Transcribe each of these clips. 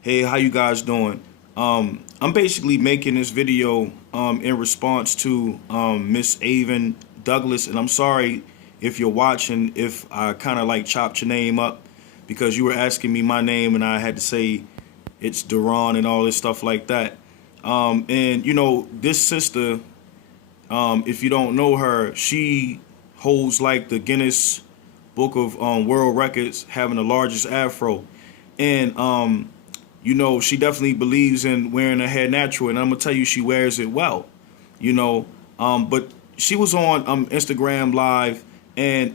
Hey, how you guys doing? I'm basically making this video in response to Miss Aevin Douglas, and I'm sorry if you're watching if I kind of like chopped your name up because you were asking me my name and I had to say it's Duran and all this stuff like that. And this sister, if you don't know her, she holds like the Guinness Book of World Records, having the largest afro, and she definitely believes in wearing her hair natural, and I'm gonna tell you, she wears it well, you know. But she was on Instagram Live, and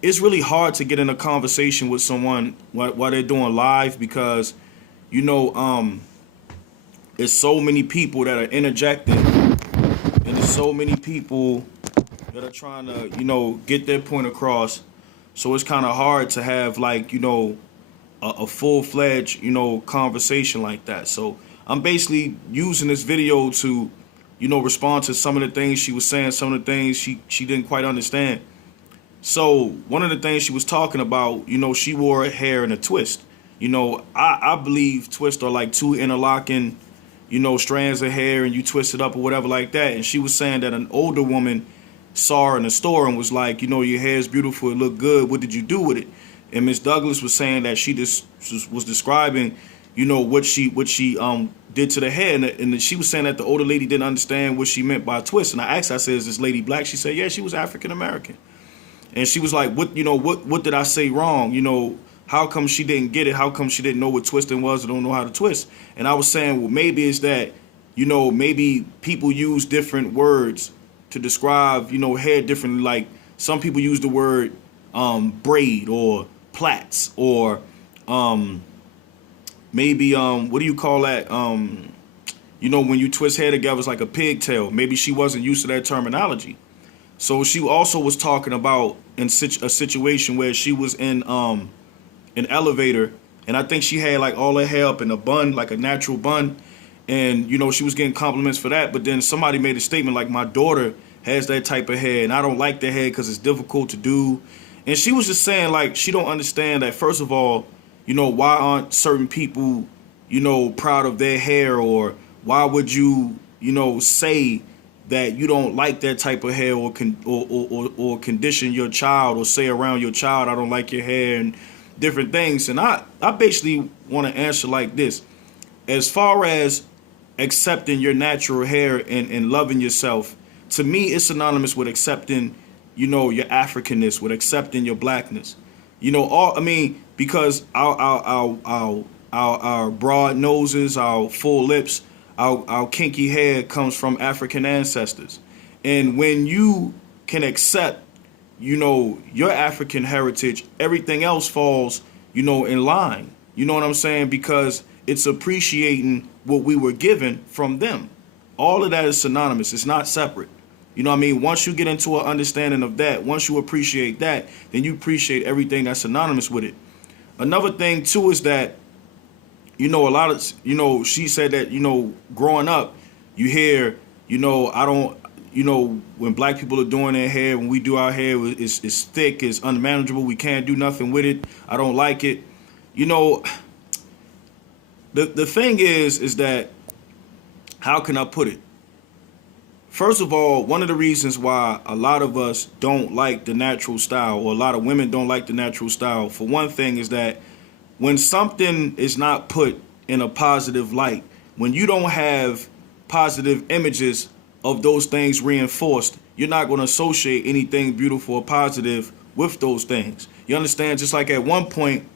it's really hard to get in a conversation with someone while they're doing live because, you know, there's so many people that are interjecting, and there's so many people that are trying to, get their point across. So it's kind of hard to have like, a full-fledged, conversation like that. So I'm basically using this video to, respond to some of the things she was saying, some of the things she didn't quite understand. So one of the things she was talking about, she wore her hair in a twist. I believe twists are like two interlocking, strands of hair, and you twist it up or whatever like that. And she was saying that an older woman saw her in the store and was like, your hair is beautiful, it looked good. What did you do with it? And Miss Douglas was saying that she just was describing, what she did to the hair, and she was saying that the older lady didn't understand what she meant by a twist. And I asked her, I said, "Is this lady black?" She said, "Yeah, she was African American." And she was like, what did I say wrong? How come she didn't get it? How come she didn't know what twisting was or don't know how to twist? And I was saying, well, maybe it's that, maybe people use different words to describe, hair differently. Like some people use the word braid or plaits or maybe what do you call that? When you twist hair together, it's like a pigtail. Maybe she wasn't used to that terminology. So she also was talking about a situation where she was in an elevator, and I think she had like all her hair up in a bun, like a natural bun, and she was getting compliments for that. But then somebody made a statement like, my daughter has that type of hair, and I don't like the hair because it's difficult to do. And she was just saying like she don't understand that, first of all, why aren't certain people, proud of their hair, or why would you, say that you don't like that type of hair, or condition your child, or say around your child, I don't like your hair, and different things. And I basically want to answer like this. As far as accepting your natural hair and loving yourself, to me, it's synonymous with accepting, your Africanness, with accepting your blackness. Because our broad noses, our full lips, our kinky hair comes from African ancestors. And when you can accept, your African heritage, everything else falls, in line. You know what I'm saying? Because it's appreciating what we were given from them. All of that is synonymous. It's not separate. Once you get into an understanding of that, once you appreciate that, then you appreciate everything that's synonymous with it. Another thing, too, is that, a lot of, she said that, growing up, you hear, I don't, when black people are doing their hair, when we do our hair, it's thick, it's unmanageable, we can't do nothing with it, I don't like it. The thing is that, how can I put it? First of all, one of the reasons why a lot of us don't like the natural style, or a lot of women don't like the natural style, for one thing, is that when something is not put in a positive light, when you don't have positive images of those things reinforced, you're not going to associate anything beautiful or positive with those things. You understand? Just like at one point,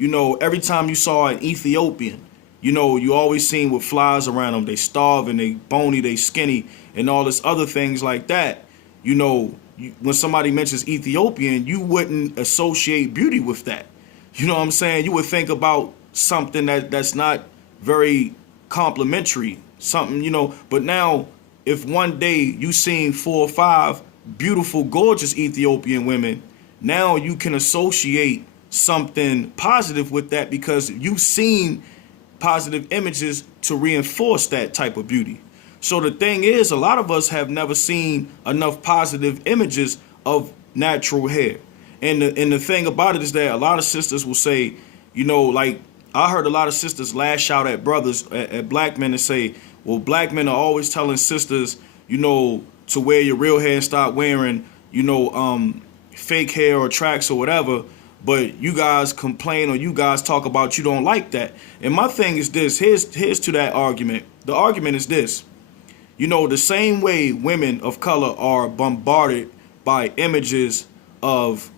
every time you saw an Ethiopian, you always seen with flies around them. They starve and they bony, they skinny, and all this other things like that. When somebody mentions Ethiopian, you wouldn't associate beauty with that. You know what I'm saying? You would think about something that's not very complimentary, something, But now, if one day you seen 4 or 5 beautiful, gorgeous Ethiopian women, now you can associate something positive with that because you've seen positive images to reinforce that type of beauty. So the thing is, a lot of us have never seen enough positive images of natural hair. And the thing about it is that a lot of sisters will say, like I heard a lot of sisters lash out at brothers, at black men, and say, well, black men are always telling sisters, to wear your real hair and stop wearing, fake hair or tracks or whatever. But you guys complain, or you guys talk about you don't like that. And my thing is this. Here's to that argument. The argument is this. The same way women of color are bombarded by images of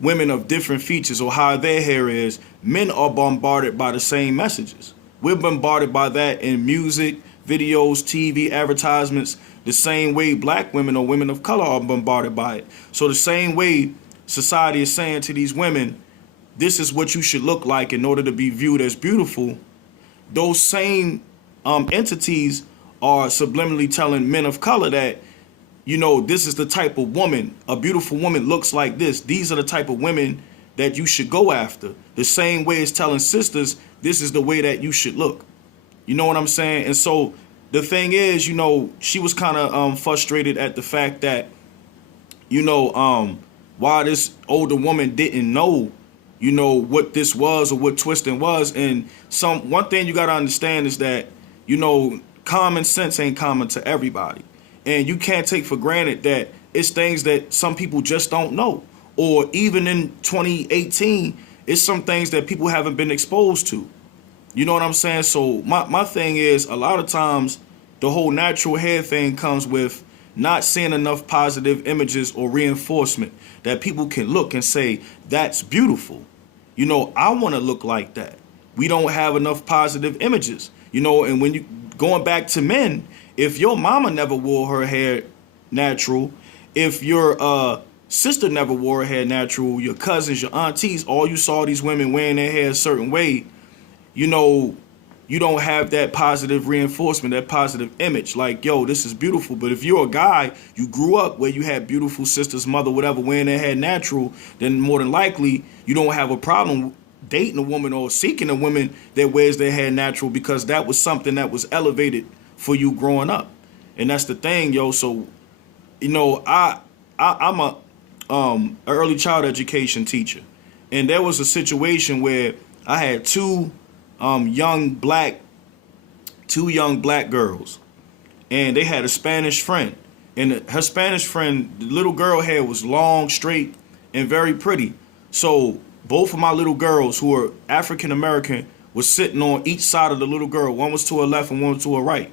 women of different features or how their hair is, men are bombarded by the same messages. We're bombarded by that in music, videos, TV, advertisements, the same way black women or women of color are bombarded by it. So the same way society is saying to these women, this is what you should look like in order to be viewed as beautiful, those same entities are subliminally telling men of color that, this is the type of woman, a beautiful woman looks like this. These are the type of women that you should go after. The same way as telling sisters, this is the way that you should look. You know what I'm saying? And so the thing is, she was kind of frustrated at the fact that, why this older woman didn't know, what this was or what twisting was. And one thing you got to understand is that, common sense ain't common to everybody. And you can't take for granted that it's things that some people just don't know. Or even in 2018, it's some things that people haven't been exposed to. You know what I'm saying? So my thing is, a lot of times the whole natural hair thing comes with not seeing enough positive images or reinforcement that people can look and say, that's beautiful. I want to look like that. We don't have enough positive images. And when you going back to men, if your mama never wore her hair natural, if your sister never wore her hair natural, your cousins, your aunties, all you saw these women wearing their hair a certain way, you don't have that positive reinforcement, that positive image. Like, yo, this is beautiful. But if you're a guy, you grew up where you had beautiful sisters, mother, whatever, wearing their hair natural, then more than likely you don't have a problem dating a woman or seeking a woman that wears their hair natural, because that was something that was elevated for you growing up. And that's the thing, yo. So, I'm a early child education teacher, and there was a situation where I had two young black girls, and they had a Spanish friend, and her Spanish friend, the little girl hair was long, straight, and very pretty. So both of my little girls, who are African American, was sitting on each side of the little girl. One was to her left and one was to her right.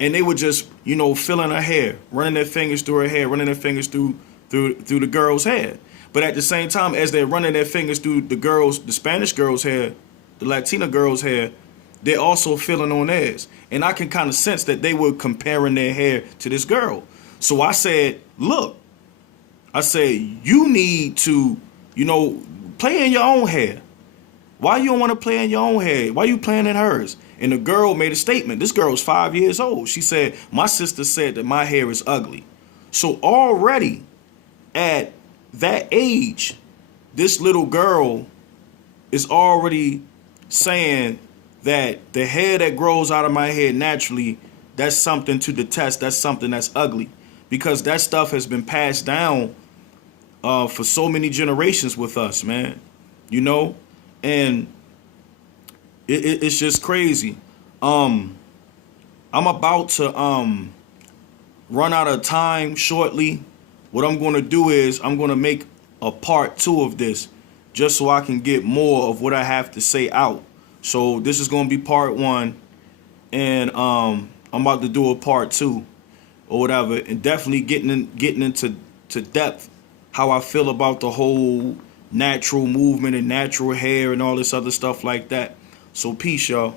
And they were just, feeling her hair, running their fingers through her hair, running their fingers through the girl's hair. But at the same time, as they're running their fingers through the Spanish girl's hair, the Latina girl's hair, they're also feeling on theirs. And I can kind of sense that they were comparing their hair to this girl. So I said, look, you need to, play in your own hair. Why you don't want to play in your own hair? Why you playing in hers? And the girl made a statement. This girl was 5 years old. She said, my sister said that my hair is ugly. So already at that age, this little girl is already saying that the hair that grows out of my head naturally, that's something to detest. That's something that's ugly, because that stuff has been passed down for so many generations with us, man. And it's just crazy. I'm about to run out of time shortly. What I'm going to do is I'm going to make a part 2 of this, just so I can get more of what I have to say out. So this is going to be part 1, and I'm about to do a part 2 or whatever, and definitely getting into depth how I feel about the whole natural movement and natural hair and all this other stuff like that. So peace, y'all.